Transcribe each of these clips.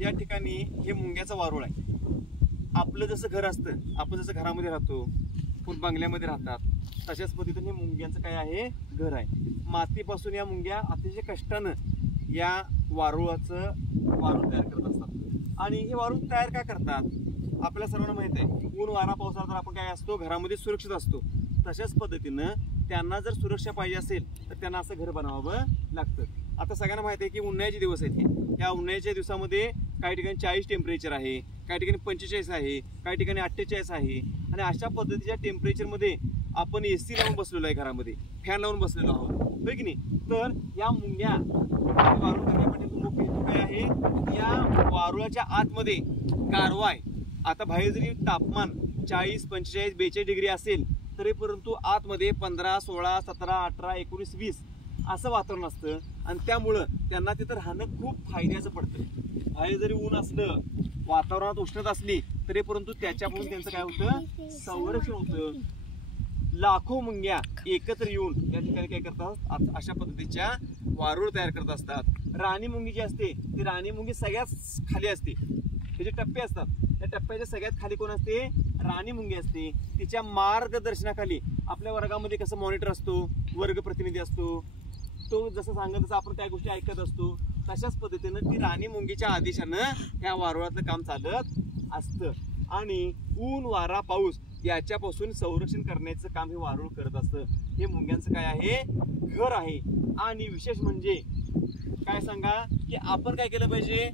या ठिकाणी हे मुंग्याचं वारूळ आहे. आपलं जसं घर असतं, आपण जसं घरामध्ये राहतो, कोण बंगल्यामध्ये राहतात, तशाच पद्धतीने हे मुंग्यांचं काय आहे, घर आहे. मातीपासून या मुंग्या अतिशय कष्टानं या वारूळाचं वारूळ तयार करत असतात. आणि हे वारूळ तयार का करतात आपल्याला सर्वांना माहित आहे. ऊन वारा पावसाळा तर आपण काय असतो, घरामध्ये सुरक्षित असतो. तशाच पद्धतीनं त्यांना जर सुरक्षा पाहिजे असेल तर त्यांना असं घर बनवावं लागतं. आता सगळ्यांना माहिती आहे की उन्हाळ्याचे दिवस आहेत. या उन्हाळ्याच्या दिवसामध्ये काही ठिकाणी 40 टेम्परेचर आहे, काही ठिकाणी 45 आहे, काही ठिकाणी 48 आहे. आणि अशा पद्धतीच्या टेम्परेचरमध्ये आपण AC लावून बसलेलो आहे, घरामध्ये फॅन लावून बसलेलो आहोत, होय की नाही. तर या मुंग्या वारूळ करण्यासाठी मुख्य हेतू काय आहे, या वारुळाच्या आतमध्ये गारवा आहे. आता बाहेर जरी तापमान 40, 45, 42 डिग्री असेल तरी परंतु आतमध्ये 15, 16, 17, 18, 19, 20 असं वातावरण असतं. आणि त्यामुळं त्यांना तिथं राहणं खूप फायद्याचं पडतं. बाहेर जरी ऊन असलं, वातावरणात उष्णता असली तरी परंतु त्याच्यापासून त्यांचं काय होतं, संरक्षण होतं. लाखो मुंग्या एकत्र येऊन या ठिकाणी काय करतात, अशा पद्धतीच्या वारूळ तयार करत असतात. राणी मुंगी जी असते ती राणी मुंगी सगळ्यात खाली असते. त्याचे टप्पे असतात, त्या टप्प्याच्या सगळ्यात खाली कोण असते, राणी मुंगी असते. तिच्या मार्गदर्शनाखाली आपल्या वर्गामध्ये कसं मॉनिटर असतो, वर्ग प्रतिनिधी असतो, तो जसं सांगत तसं आपण त्या गोष्टी ऐकत असतो. तशाच पद्धतीनं ती राणी मुंगीच्या आदेशानं ह्या वारुळातलं काम चालत असतं. आणि ऊन वारा पाऊस याच्यापासून संरक्षण करण्याचं काम हे वारुळ करत असतं. हे मुंग्यांचं काय आहे, घर आहे. आणि विशेष म्हणजे काय सांगा की आपण काय केलं पाहिजे,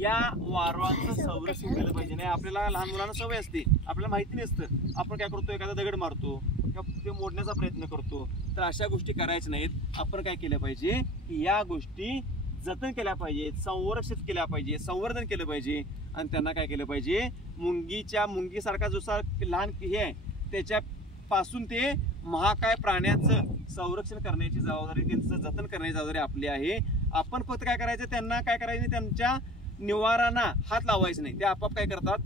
या वारुळाचं संरक्षण केलं पाहिजे. नाही आपल्याला लहान मुलांना सवय असते, आपल्याला माहिती नसतं, आपण काय करतो, एखादा दगड मारतो किंवा ते मोडण्याचा प्रयत्न करतो. तर अशा गोष्टी करायच्या नाहीत. आपण काय केलं पाहिजे की या गोष्टी जतन केल्या पाहिजेत, संरक्षित केल्या पाहिजे, संवर्धन केलं पाहिजे. आणि त्यांना काय केलं पाहिजे, मुंगीसारखा जसा लहान हे आहे त्याच्यापासून ते महाकाय प्राण्याचं संरक्षण करण्याची जबाबदारी, त्यांचं जतन करण्याची जबाबदारी आपली आहे. आपण फक्त काय करायचं, त्यांना काय करायचं, त्यांच्या निवारांना हात लावायचं नाही. ते आपोआप काय करतात,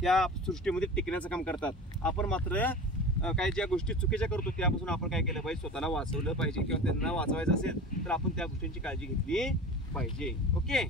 त्या सृष्टीमध्ये टिकण्याचं काम करतात. आपण मात्र काही ज्या गोष्टी चुकीच्या करतो त्यापासून आपण काय केलं पाहिजे, स्वतःला वाचवलं पाहिजे. किंवा त्यांना वाचवायचं असेल तर आपण त्या गोष्टींची काळजी घेतली पाहिजे. ओके.